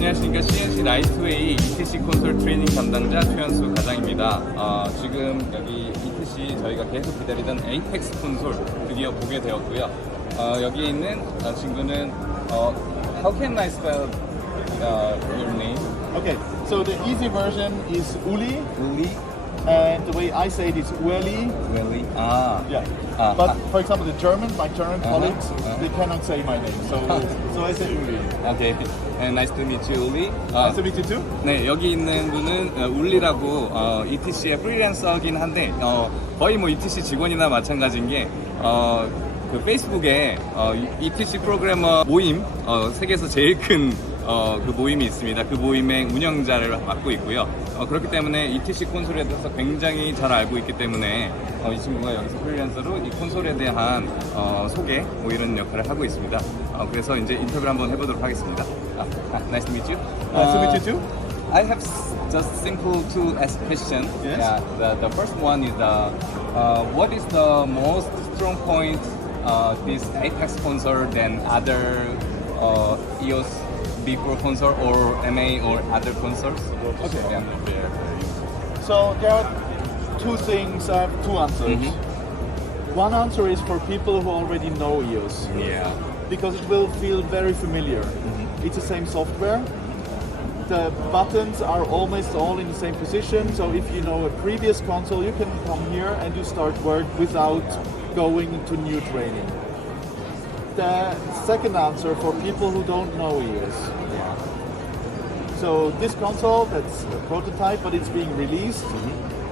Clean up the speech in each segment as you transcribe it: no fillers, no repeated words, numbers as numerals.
안녕하십니까. c&clightway ETC 콘솔 트레이닝 담당자 최현수 과장입니다. 지금 여기 ETC 저희가 계속 기다리던 에이펙스 콘솔 드디어 보게 되었고요. 여기에 있는 친구는 How can I spell your name? Okay, so the easy version is Ueli, Ueli? and the way I say it is Ueli. Ueli? Yeah. But for example, the my German colleagues, they cannot say my name, so I say Ueli. Okay. Nice to meet you, Ueli. Nice to meet you too. 네, 여기 있는 분은 울리라고 ETC의 프리랜서긴 한데 거의 뭐 ETC 직원이나 마찬가지인 게 그 페이스북에 ETC 프로그래머 모임 세계에서 제일 큰 그 모임이 있습니다. 그 모임의 운영자를 맡고 있고요. 그렇기 때문에 ETC 콘솔에 대해서 굉장히 잘 알고 있기 때문에 이 친구가 여기서 프리랜서로 이 콘솔에 대한 소개 뭐 이런 역할을 하고 있습니다. 그래서 이제 인터뷰를 한번 해보도록 하겠습니다. Nice to meet you. Nice to meet you too. I have just simple two questions. Yes. Yeah, the first one is what is the most strong point this Apex console than other EOS B4 console or MA or other consoles? Okay. Yeah. So there are two things, I have two answers. One answer is for people who already know EOS. Yeah. Because it will feel very familiar. It's the same software. The buttons are almost all in the same position, so if you know a previous console, you can come here and you start work without going into new training. The second answer for people who don't know EOS. So this console, that's a prototype, but it's being released,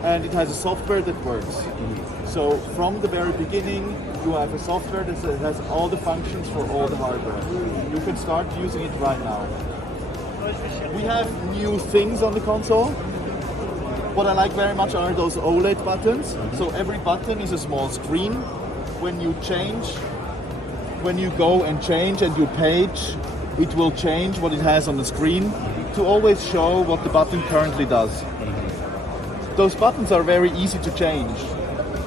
and it has a software that works. So from the very beginning, you have a software that has all the functions for all the hardware. You can start using it right now. We have new things on the console. What I like very much are those OLED buttons. So every button is a small screen. When you go and change and you page, it will change what it has on the screen to always show what the button currently does. Those buttons are very easy to change.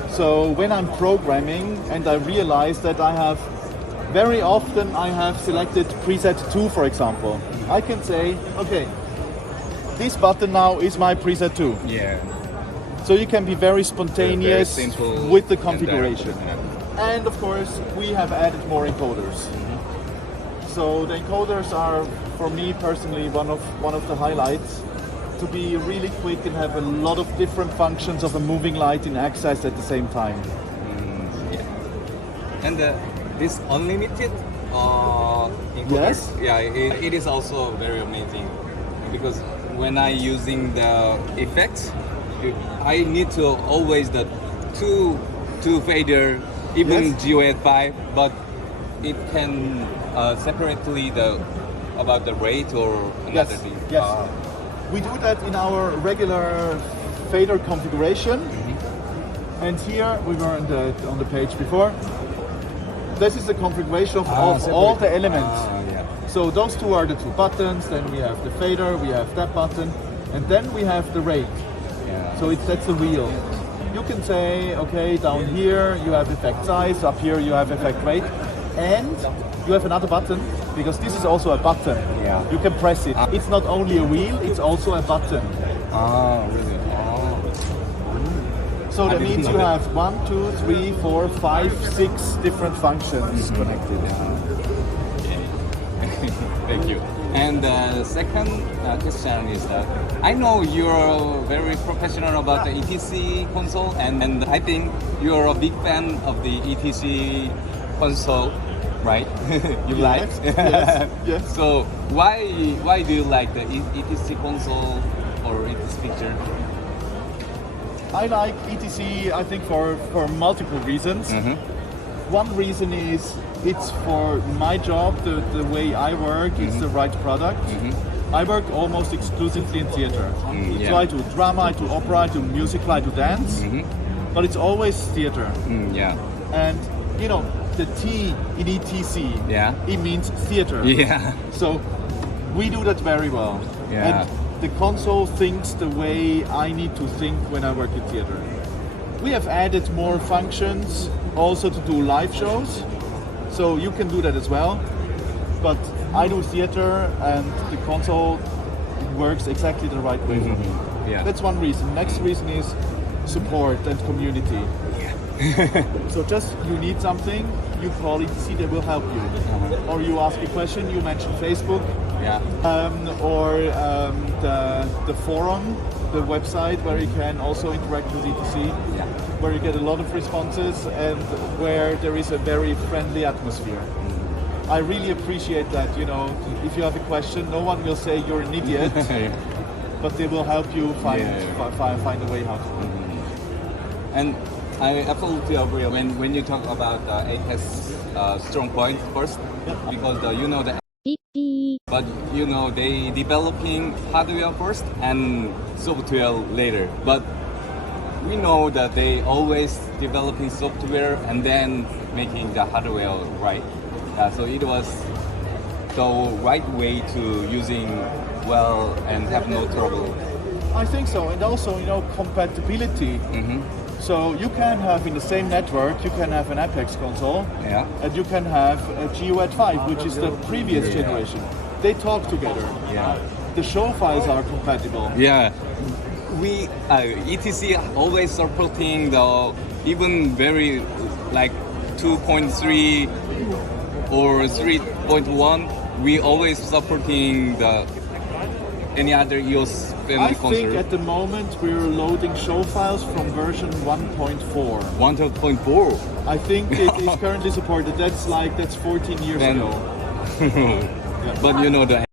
So when I'm programming and I realize that very often I have selected preset 2, for example, I can say, okay, this button now is my preset 2. Yeah. So you can be very spontaneous with the configuration. And of course, we have added more encoders. So the encoders are, for me personally, one of the highlights. To be really quick and have a lot of different functions of a moving light in access at the same time. Yeah. And this unlimited encoder, Yes. yeah, it is also very amazing because when I using the effects, I need to always the two fader, even Yes. GOS 5, but it can separately about the rate or another thing. Yes. We do that in our regular fader configuration. And here, we were on the page before. This is the configuration of all the elements. Yeah. So those two are the two buttons, then we have the fader, we have that button, and then we have the rate. Yeah. So that's the wheel. You can say, okay, down here you have effect size, up here you have effect rate, and you have another button, because this is also a button. Yeah. You can press it. It's not only a wheel, it's also a button. Really? So that means you have 1, 2, 3, 4, 5, 6 different functions connected. Thank you. And the second question is that I know you're very professional about the ETC console, and I think you're a big fan of the ETC console, right? You like? Yes. So why do you like the ETC console or ETC picture? I like ETC, I think, for multiple reasons. One reason is it's for my job, the way I work, it's the right product. I work almost exclusively in theater. So I do drama, I do opera, I do musical, I do dance, but it's always theater. Yeah. And you know, the T in ETC, it means theater. Yeah. So we do that very well. Yeah. And the console thinks the way I need to think when I work in theater. We have added more functions also to do live shows, so you can do that as well. but I do theater, and the console works exactly the right way for me. Yeah. That's one reason. Next reason is support and community. So just you need something, you call ETC, they will help you. Or you ask a question, you mention Facebook. Yeah. Or the forum, the website where you can also interact with ETC, where you get a lot of responses and where there is a very friendly atmosphere. I really appreciate that, you know, if you have a question, no one will say you're an idiot, but they will help you find a way how to. And I absolutely agree when you talk about it has strong point first, because you know the but you know they developing hardware first and software later. But we know that they always developing software and then making the hardware right. So it was the right way to using well and have no trouble. I think so, and also, you know, compatibility. So you can have in the same network, you can have an Apex console, and you can have a GUAD 5, which is the previous generation. They talk together. The show files are compatible. Yeah, we ETC always supporting the even very like 2.3 or 3.1. We always supporting the any other EOS family console. I think at the moment we're loading show files from version 1.4. 1.4. I think it is currently supported. That's 14 years ago. But you know the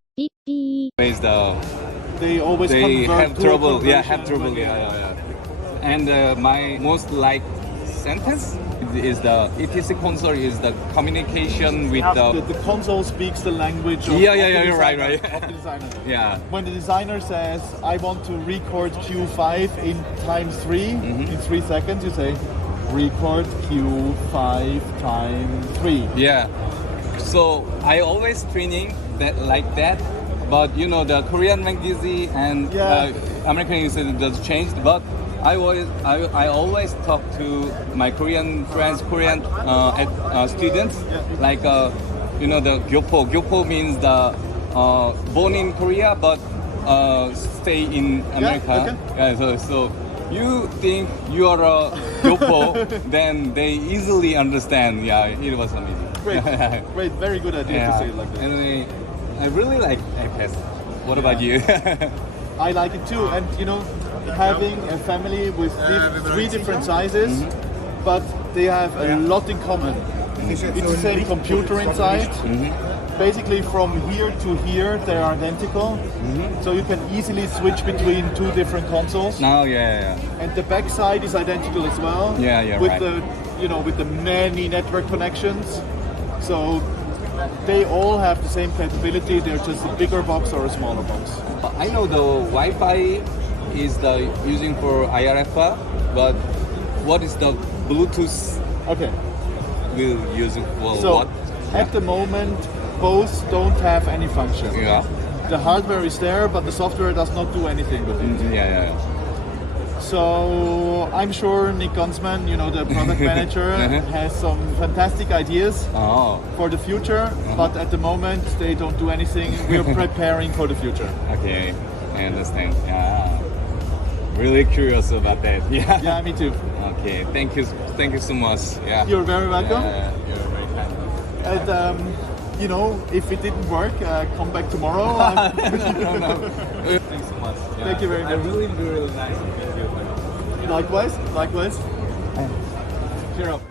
is the they always have trouble. Have trouble. And my most liked sentence is the ETC console is the communication with the console speaks the language of, you're designer, right. of the designer. Yeah. When the designer says, I want to record Q5 in times 3, in 3 seconds, you say, record Q5 times 3. Yeah. So I always training that like that, but you know the Korean language and American English does change, but I always talk to my Korean friends, students, like you know the gyopo. Gyopo means the born in Korea but stay in America. So you think you are a gyopo, then they easily understand. Yeah, it was amazing. Great, very good idea to say it like that. And I really like iPad. What about you? I like it too, and you know, having a family with 3 different sizes, but they have a lot in common. It's the same computer inside. Basically from here to here they are identical, so you can easily switch between 2 different consoles. And the back side is identical as well. With the with the many network connections. So they all have the same capability. They're just a bigger box or a smaller box. I know the Wi-Fi is the using for IRF, but what is the Bluetooth? Okay. Will use it for what? At the moment, both don't have any function. The hardware is there, but the software does not do anything with it. So I'm sure Nick Gunsman, the product manager, has some fantastic ideas for the future, but at the moment they don't do anything. We're preparing for the future. Okay, I understand. Really curious about that. Yeah, me too. Okay, thank you so much. You're very welcome. You're very kind. And if it didn't work, come back tomorrow. No. Thanks so much. Thank you very much. Really nice to meet you. Likewise. Cheer up.